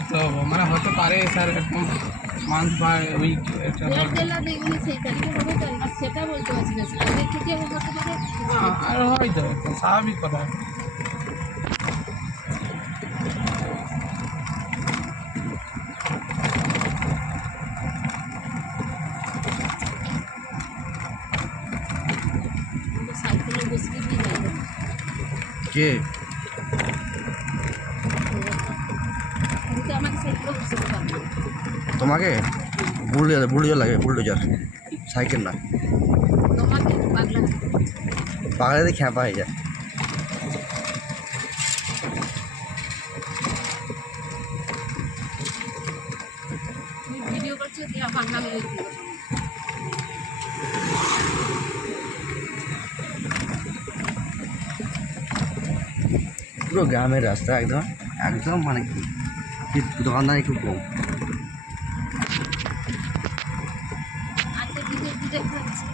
ওই তো মানে হতে পারে স্যার এরকম মান্থ বা উইক এটা সেটা বলতে পারছি না স্যার আগের থেকে হতে পারে আর হয়তো স্বাভাবিক কথা। সাইকেলে বসে দিয়ে যাবে কে কিন্তু আমাকে সাইকেলে বসে দিতে হবে তোমাকে? বুলডোজার লাগে, বুলডোজার, সাইকেল না। তোমাকে পাগলা পাগলাতে খ্যাপা হয়ে যায়। তুমি ভিডিও করছো দিয়ে পাগলা হয়ে গেছে পুরো গ্রামের রাস্তা, একদম একদম মানে কি দোকানদার একটু কম। আজকে ভিডিও খাচ্ছে